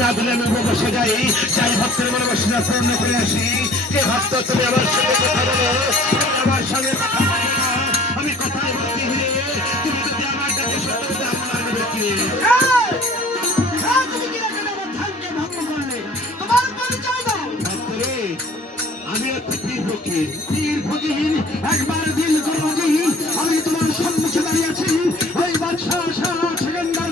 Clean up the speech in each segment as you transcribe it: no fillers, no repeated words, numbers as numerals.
না দিলে আমি বসে যাই, যাই ভক্তের মনোবাসনা পূর্ণ করে আসি। কে ভক্ত তুমি আমার সঙ্গে কথা বলো, আমার সঙ্গে কথা বলো। আমি কথায় ভক্তি হলে তুমি যদি আমার ডাকে সত্যতা আমার নেবে কি? আমি একটি পীর ফকির, পীর ফকির একবার দিল করবি। আমি তোমার সম্মুখে দাঁড়িয়ে আছি, ওই বাদশাহ সেকেন্দার।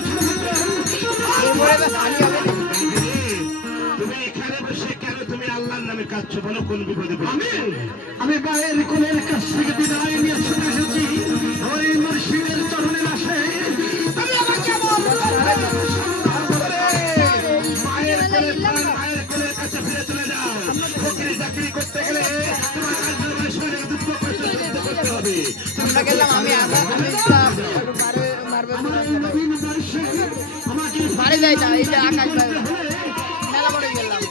তুমি এখানে বসে কেন তুমি আল্লাহর নামে কাঁদছো বলো, কোন বিপদে? আমি গায়ের কোলের কাছ থেকে বিদায় নিয়ে ছুটে এসেছি ওই মুর্শিদের চরণের আসে। তুমি আমাকে মায়ের কোলের কাছে ফিরে চলে যাও। ফকিরি চাকরি করতে গেলে তোমার শরীরে দুঃখ কষ্ট করতে হবে। বাড়ি যাই না, এই যে আকাশ মেলা পড়ে গেলাম।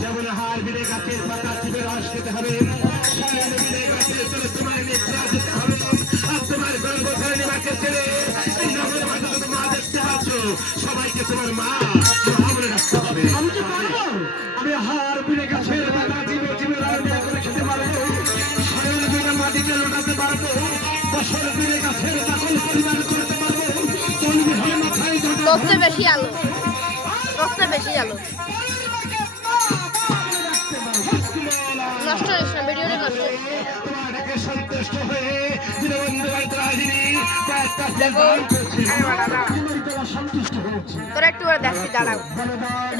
যেমন হার বিড়ে গাছের পাতা চিপে রস খেতে হবে, তোমার নিদ্রা যেতে হবে। আর তোমার গর্ভধারিণী মাকে ছেড়ে এই নগর মাঝে তো মা দেখতে পাচ্ছ, সবাইকে তোমার মা বলে রাখতে হবে। আমি কি পারবো? আমি হার বিড়ে গাছের পাতা চিপে চিপে রান্না করে খেতে পারবো, শরীর বিড়ে মাটিতে লোটাতে পারবো, বছর বিড়ে গাছের পাগল পরিবার করতে পারবো। রক্তে বেশি আলো, রক্তে বেশি আলো নষ্ট হয়েছে না, ভিডিওটা নষ্ট সন্তুষ্ট হয়ে তোরা একটু করে দেখছি, দাঁড়াও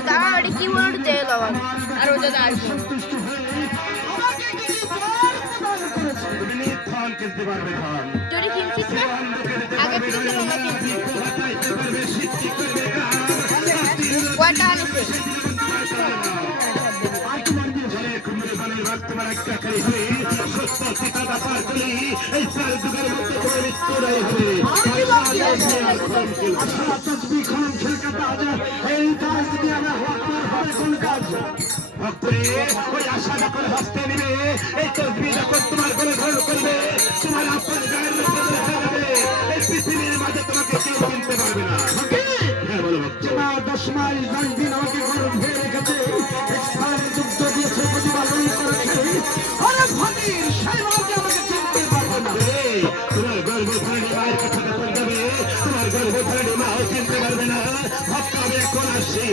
দাঁড়াও, এটা কি বলে তেল দেওয়া আর ওটা আসবো। তুই কিনছিস না? আগে কিনছিস না কিনছিস? কয়টা আনিস? আশা করে হস্তে নিবে এই তসবি যখন তোমার ঘরে ঘর করবে, তোমার আপনার গায়ের এই পৃথিবীর মাঝে তোমাকে কেউ কিনতে পারবে না। হ্যাঁ বলো, 10 মাস 10 দিন আমাকে গর্ভে রেখেছে, যুদ্ধ দিয়েছে, প্রতিপালন করেছে। আরে ফকির সেই মাকে আমাকে চিনতে পারবে না। তোমার গর্ভধারিণী মায়ের কথা যখন যাবে, তোমার গর্ভধারিণী মাও চিনতে পারবে না। ভক্ত আমি এখন আসছি।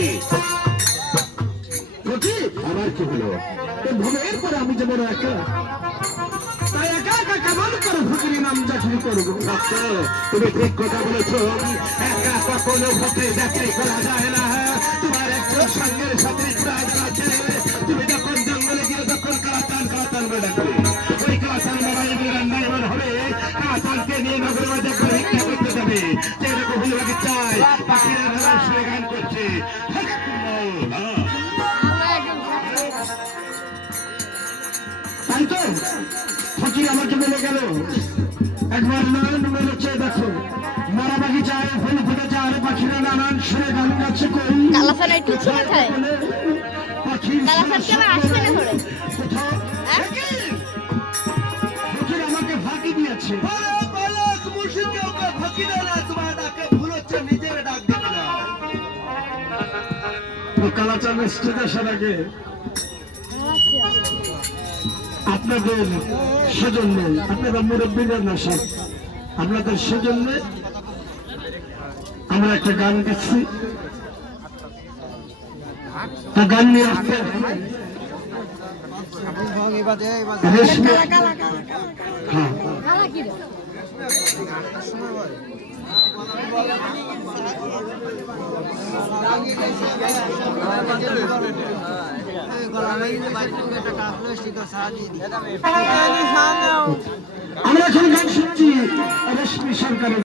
আবার কি হলো? এরপরে আমি যেমন একা, তাই একা একা কেমন করে ফকিরি নাম চাকরি করবো? তুমি ঠিক কথা বলেছো, একা কখনো ফকির চাকরি করা যায় না। তোমার একজন সঙ্গের সাথে আছে, তুমি যখন জঙ্গলে গিয়ে যখন কালাতান কালাতান বলে ডাকবে, ওই কালাতান মোবাইল রান্নায় এমন হবে, কালাতানকে নিয়ে নগর মাঝে পরীক্ষা করতে যাবে। যেরকম হলে চায় পাখিরা সরে গান করছে। তাই তো ফকির আমাকে বলে গেল, একবার নয়ন মেলেছে দেখো, মরা বাগিচায় ফুল ফুটেছে, আর পাখিরা নানান সুরে গান গাচ্ছে। ফকির আমাকে ফাঁকি দিয়েছে। কালাচান স্টেজ আসার আগে আপনাদের সেজন্য, আপনারা মুরব্বীদের না সব, আপনাদের সেজন্য আমরা একটা গান দিচ্ছি। তা গান নিয়ে আসতে আমরা এখন গান শুনছি রেশমি সরকারের।